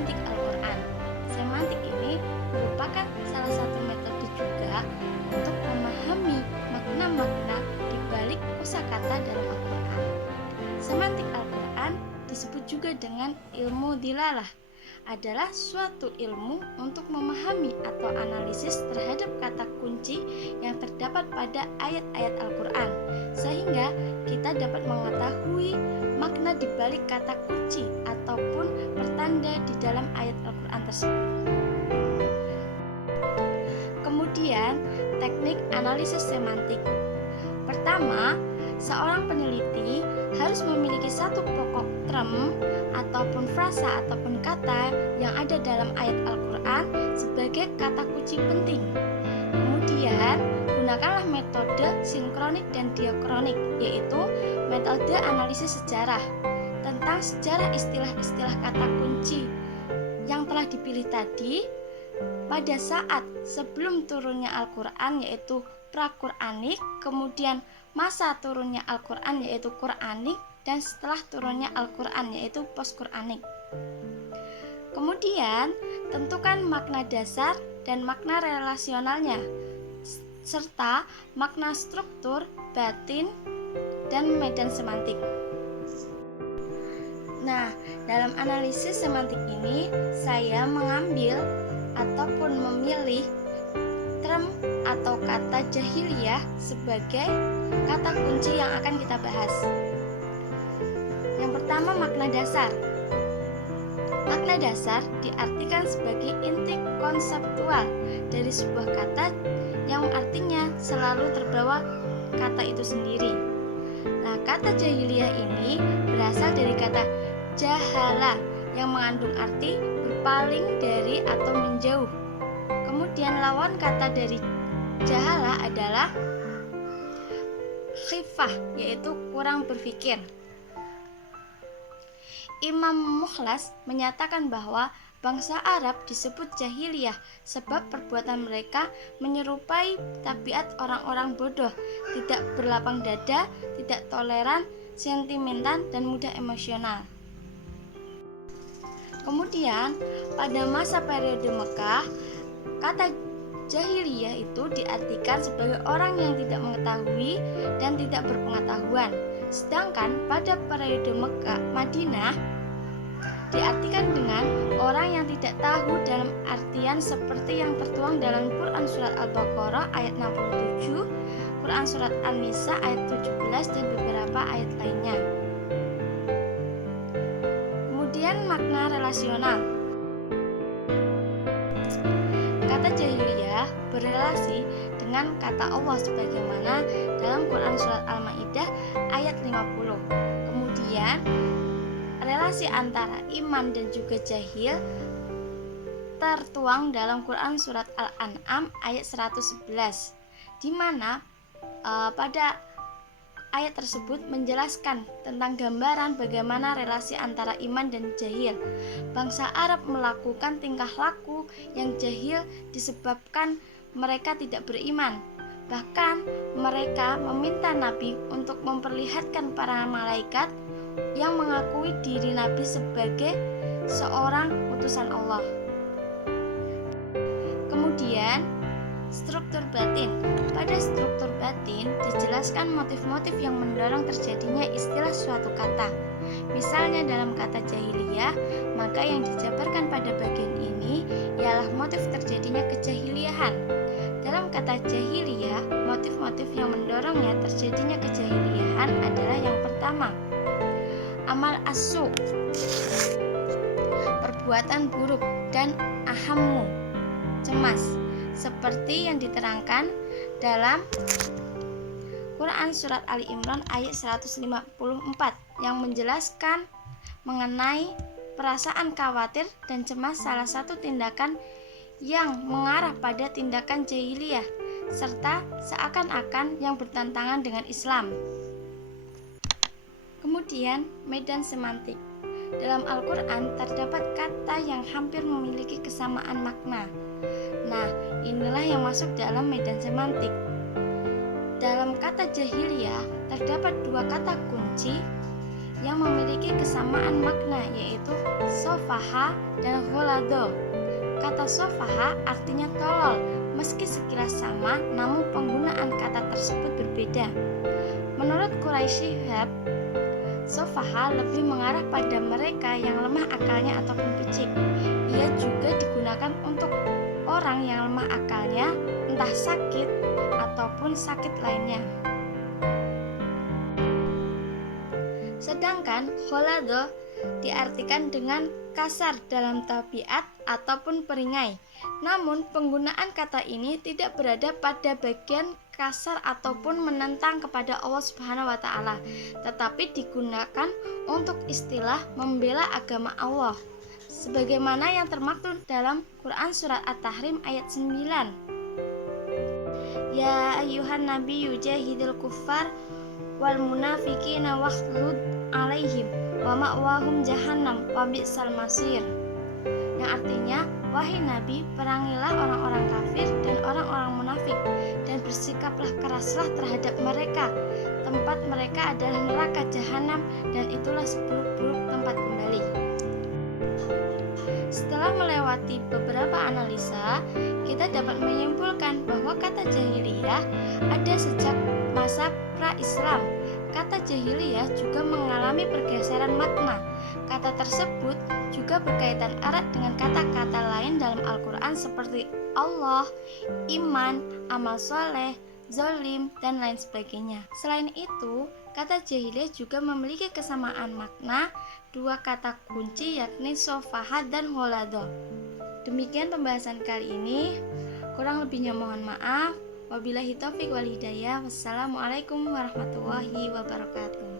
semantik Al-Quran. Semantik ini merupakan salah satu metode juga untuk memahami makna-makna di balik kosakata dalam Al-Quran. Semantik Al-Quran disebut juga dengan ilmu dilalah, adalah suatu ilmu untuk memahami atau analisis terhadap kata kunci yang terdapat pada ayat-ayat Al-Quran, sehingga kita dapat mengetahui makna di balik kata kunci ataupun pertanda di dalam ayat Al-Quran tersebut. Kemudian, teknik analisis semantik. Pertama, seorang peneliti harus memiliki satu pokok term ataupun frasa ataupun kata yang ada dalam ayat Al-Quran sebagai kata kunci penting. Kemudian, gunakanlah metode sinkronik dan diakronik, yaitu metode analisis sejarah tentang sejarah istilah-istilah kata kunci yang telah dipilih tadi pada saat sebelum turunnya Al-Quran, yaitu pra-Quranik, kemudian masa turunnya Al-Quran yaitu Quranik, dan setelah turunnya Al-Quran yaitu post-Quranik. Kemudian tentukan makna dasar dan makna relasionalnya, serta makna struktur, batin, dan medan semantik. Nah, dalam analisis semantik ini saya mengambil ataupun memilih term atau kata jahiliyah sebagai kata kunci yang akan kita bahas. Yang pertama, makna dasar. Makna dasar diartikan sebagai inti konseptual dari sebuah kata yang artinya selalu terbawa kata itu sendiri. Nah, kata jahiliyah ini berasal dari kata jahala yang mengandung arti berpaling dari atau menjauh. Kemudian lawan kata dari jahala adalah khifah, yaitu kurang berpikir. Imam Mukhlas menyatakan bahwa bangsa Arab disebut jahiliyah sebab perbuatan mereka menyerupai tabiat orang-orang bodoh, tidak berlapang dada, tidak toleran, sentimental, dan mudah emosional. Kemudian, pada masa periode Mekah, kata jahiliyah itu diartikan sebagai orang yang tidak mengetahui dan tidak berpengetahuan. Sedangkan pada periode Madinah diartikan dengan orang yang tidak tahu dalam artian seperti yang tertuang dalam Quran Surat Al-Baqarah ayat 67, Quran Surat An-Nisa ayat 17, dan beberapa ayat lainnya. Kemudian makna relasional. Kata jahiliyah berelasi dengan kata Allah sebagaimana dalam Quran Surat Al-Ma'idah ayat 50. Kemudian relasi antara iman dan juga jahil tertuang dalam Quran Surat Al-An'am ayat 111, di mana pada ayat tersebut menjelaskan tentang gambaran bagaimana relasi antara iman dan jahil. Bangsa Arab melakukan tingkah laku yang jahil disebabkan mereka tidak beriman. Bahkan mereka meminta Nabi untuk memperlihatkan para malaikat yang mengakui diri Nabi sebagai seorang utusan Allah. Kemudian struktur batin. Pada struktur batin dijelaskan motif-motif yang mendorong terjadinya istilah suatu kata. Misalnya dalam kata jahiliyah, maka yang dijabarkan pada bagian ini ialah motif terjadinya kejahiliahan. Dalam kata jahiliyah, motif-motif yang mendorongnya terjadinya kejahiliahan adalah yang pertama, amal asu, perbuatan buruk, dan ahammu, cemas, seperti yang diterangkan dalam Quran Surat Ali Imran ayat 154 yang menjelaskan mengenai perasaan khawatir dan cemas, salah satu tindakan yang mengarah pada tindakan jahiliyah serta seakan-akan yang bertentangan dengan Islam. Kemudian medan semantik. Dalam Al-Quran terdapat kata yang hampir memiliki kesamaan makna. Nah, inilah yang masuk dalam medan semantik. Dalam kata jahiliyah terdapat dua kata kunci yang memiliki kesamaan makna, yaitu sofa sofaha dan gholado. Kata sofaha artinya tolol, meski sekilas sama, namun penggunaan kata tersebut berbeda. Menurut Quraisy Shihab, sofaha lebih mengarah pada mereka yang lemah akalnya ataupun picik. Ia juga digunakan untuk orang yang lemah akalnya, entah sakit ataupun sakit lainnya. Sedangkan gholado diartikan dengan kasar dalam tabiat ataupun peringai. Namun penggunaan kata ini tidak berada pada bagian kasar ataupun menentang kepada Allah Subhanahu wa taala, tetapi digunakan untuk istilah membela agama Allah. Sebagaimana yang termaktub dalam Quran surat At-Tahrim ayat 9. Ya ayyuhan nabiyyu jahidil kuffar wal munafiqina waghlud alaihim wa ma'wahum jahannam wa bi'sal masir. Yang artinya, wahai Nabi, perangilah orang-orang kafir dan orang-orang munafik dan bersikaplah keraslah terhadap mereka. Tempat mereka adalah neraka jahanam dan itulah seburuk-buruk tempat kembali. Setelah melewati beberapa analisa, kita dapat menyimpulkan bahwa kata jahiliyah ada sejak masa pra-Islam. Kata jahiliyah juga mengalami pergeseran makna. Kata tersebut juga berkaitan erat dengan kata-kata lain dalam Al-Quran seperti Allah, iman, amal soleh, zolim, dan lain sebagainya. Selain itu, kata jahiliyah juga memiliki kesamaan makna dua kata kunci yakni sofaha dan gholado. Demikian pembahasan kali ini. Kurang lebihnya mohon maaf. Wabillahi taufiq wal hidayah. Wassalamualaikum warahmatullahi wabarakatuh.